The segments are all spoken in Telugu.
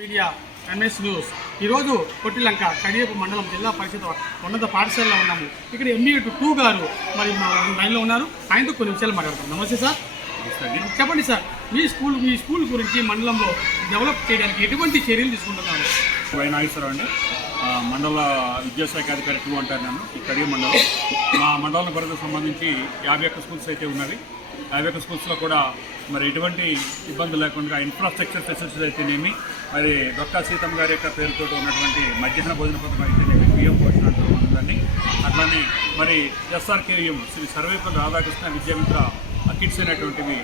మీడియా ఎంఎస్ న్యూస్ ఈరోజు కొట్టిలంక కడియపు మండలం జిల్లా పరిషత్ ఉన్నత పాఠశాలలో ఉన్నాము. ఇక్కడ ME2 గారు మరి మా లైన్లో ఉన్నారు. ఆయనతో కొన్ని విషయాలు మాట్లాడతాం. నమస్తే సార్. చెప్పండి సార్, మీ స్కూల్ గురించి మండలంలో డెవలప్ చేయడానికి ఎటువంటి చర్యలు తీసుకుంటున్నారు? నాగేశ్వరరావు అండి, మండల విద్యాశాఖ అధికారి 2 అంటారు నేను. ఈ కడియ మండలం మా మండలం పరిధికి సంబంధించి 51 స్కూల్స్ అయితే ఉన్నవి. 51 స్కూల్స్లో కూడా మరి ఎటువంటి ఇబ్బంది లేకుండా ఇన్ఫ్రాస్ట్రక్చర్ ఫెసిలిటీస్ అయితేనేమి, మరి డొక్కా సీతమ్మ గారి యొక్క పేరుతో ఉన్నటువంటి మధ్యాహ్న భోజన పథకం అయితేనేమి, బియ్యం పోషణ ఉంటుందని, అట్లానే మరి SRKVM శ్రీ సర్వేపల్లి రాధాకృష్ణ విద్యామిత్ర కిట్స్ అనేటువంటివి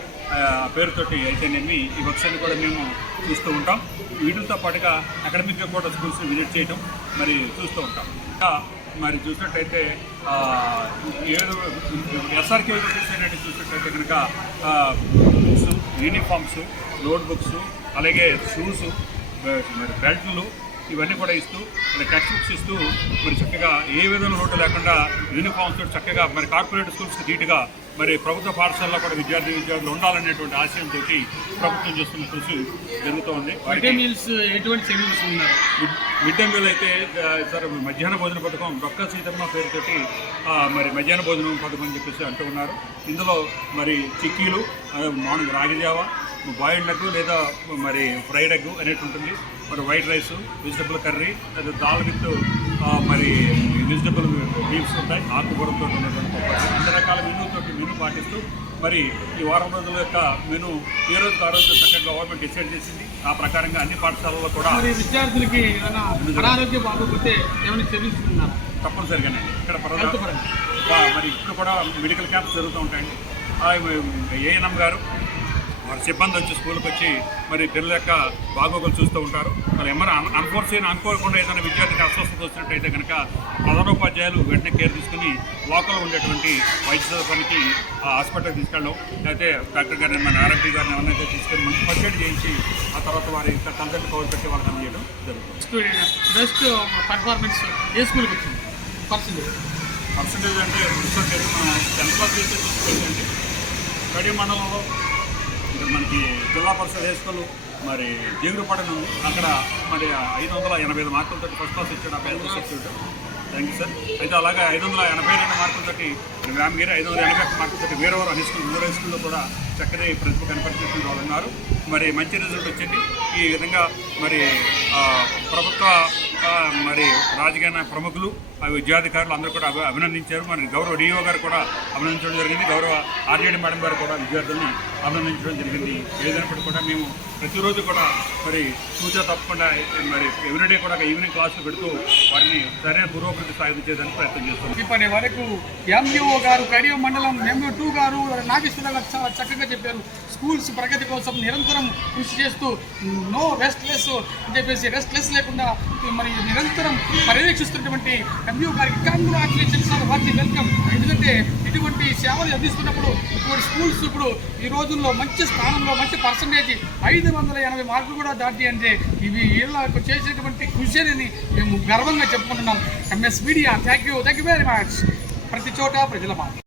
పేరుతోటి అయితేనేమి ఈ వర్క్స్ కూడా మేము చూస్తూ ఉంటాం. వీటితో పాటుగా అకాడమిక్గా కూడా స్కూల్స్ విజిట్ చేయడం మరి చూస్తూ ఉంటాం. ఇంకా మరి చూసినట్టయితే SRKVM అనేవి చూసినట్టయితే కనుక బుక్స్, యూనిఫామ్స్, నోట్బుక్స్, అలాగే షూస్, మరి బెల్ట్లు ఇవన్నీ కూడా ఇస్తూ, మరి టెక్స్ట్ బుక్స్ ఇస్తూ మరి చక్కగా ఏ విధంగా లోటు లేకుండా యూనిఫామ్స్ తోటి చక్కగా మరి కార్పొరేట్ స్కూల్స్కి ధీటుగా మరి ప్రభుత్వ పాఠశాలలో కూడా విద్యార్థులు ఉండాలనేటువంటి ఆశయంతో ప్రభుత్వం చేస్తున్న కృషి జరుగుతూ ఉంది. మిడ్ డే మీల్స్ ఎటువంటి చర్యలు ఉన్నారు? మిడ్ డే మీల్ అయితే సార్ మధ్యాహ్న భోజన పథకం డొక్కా సీతమ్మ పేరుతోటి మరి మధ్యాహ్న భోజనం పథకం అని చెప్పేసి అంటూ ఉన్నారు. ఇందులో మరి చిక్కీలు, మార్నింగ్ రాగి జావ, బాయిల్డ్ ఎగ్ లేదా మరి ఫ్రైడ్ ఎగ్ అనేది ఉంటుంది. మరి వైట్ రైస్, వెజిటబుల్ కర్రీ, లేదా దాల్ విత్ మరి వెజిటబుల్ లీవ్స్ ఉంటాయి, ఆకుకూరతో ఉన్నటువంటి అన్ని రకాల మెనూ పాటిస్తూ మరి ఈ వారం రోజుల యొక్క మెనూ ఏ రోజుకి ఆ రోజు చక్కగా గవర్నమెంట్ డిసైడ్ చేసింది. ఆ ప్రకారంగా అన్ని పాఠశాలల్లో కూడా విద్యార్థులకి అనారోగ్యం బాగోకపోతే ఏమైనా చర్యలు తప్పనిసరిగానే ఇక్కడ మరి ఇప్పుడు కూడా మెడికల్ క్యాంప్స్ జరుగుతూ ఉంటాయండి. ANM గారు మరి సిబ్బంది వచ్చి స్కూల్కి వచ్చి మరి పిల్లల యొక్క బాగోగులు చూస్తూ ఉంటారు. మరి అనుకోకుండా ఏదైనా విద్యార్థికి అస్వస్థత వచ్చినట్టయితే కనుక ప్రధానోపాధ్యాయులు వెంటనే కేర్ తీసుకుని లోకల్లో ఉండేటువంటి వైద్య సదుపాయానికి హాస్పిటల్కి తీసుకెళ్ళడం, లేకపోతే డాక్టర్ గారిని మన RMP గారిని ఎవరినైతే తీసుకొని మంచి పర్చేట్ చేయించి ఆ తర్వాత వారి కన్సల్ట్ కవర్ పెట్టి వాళ్ళకి అందజేయడం జరుగుతుంది. బెస్ట్ పర్ఫార్మెన్స్ ఏ స్కూల్కి వచ్చింది? పర్సంటేజ్ అంటే మనం 10th క్లాస్ చేస్తే చూసుకోండి. కడియ మండలంలో ఇక్కడ మనకి జిల్లా పరిషత్ హై స్కూల్ మరి జీగురుపడన ఉంది. అక్కడ మరి 585 మార్కులతో ఫస్ట్ క్లాస్ ఇచ్చాడు ఆ పేరు సబ్స్టిట్యూట్. Thank you sir. అయితే అలాగే 582 మార్కులతోటి రామగిరి, 581 మార్కులతో వీరవరం హై స్కూల్, 3 హై స్కూల్లో కూడా చక్కని ప్రతిభ కనపరిచిన వాళ్ళు ఉన్నారు. మరి మంచి రిజల్ట్ వచ్చింది. ఈ విధంగా మరి ప్రభుత్వ మరి రాజకీయ ప్రముఖులు, విద్యాధికారులు అందరూ కూడా అభినందించారు. మరి గౌరవ DO గారు కూడా అభినందించడం జరిగింది. గౌరవ RJD మేడం గారు కూడా విద్యార్థుల్ని అభినందించడం జరిగింది. ఏదైనప్పటికీ కూడా మేము ప్రతిరోజు కూడా మరి సూచన తప్పకుండా మరి ఎవ్రీడే కూడా ఈవినింగ్ క్లాసులు పెడుతూ వారిని సరైన పురోగతి సాధించేదానికి ప్రయత్నం చేస్తున్నాం. ఇప్పటి వరకు MDO గారు, కడియం మండలం ME2 గారు, నాగేశ్వరరావు గారు చాలా చక్కగా చెప్పారు. స్కూల్స్ ప్రగతి కోసం నిరంతరం కృషి చేస్తూ నో రెస్ట్లెస్ అని చెప్పేసి రెస్ట్లెస్ లేకుండా మరి నిరంతరం పర్యవేక్షిస్తున్నటువంటి MDO గారికి కంగ్రాచులేషన్స్ సార్, వారికి వెల్కమ్. ఎందుకంటే ఇటువంటి సేవలు అందిస్తున్నప్పుడు ఇటువంటి స్కూల్స్ ఇప్పుడు ఈ రోజుల్లో మంచి స్థానంలో మంచి పర్సంటేజ్ 580 మార్కులు కూడా దాటి అంటే ఇవి వీళ్ళకు చేసేటువంటి కృషి అని మేము గర్వంగా చెప్పుకుంటున్నాం. MS media thank you very much. ప్రతి చోట ప్రజల మాట.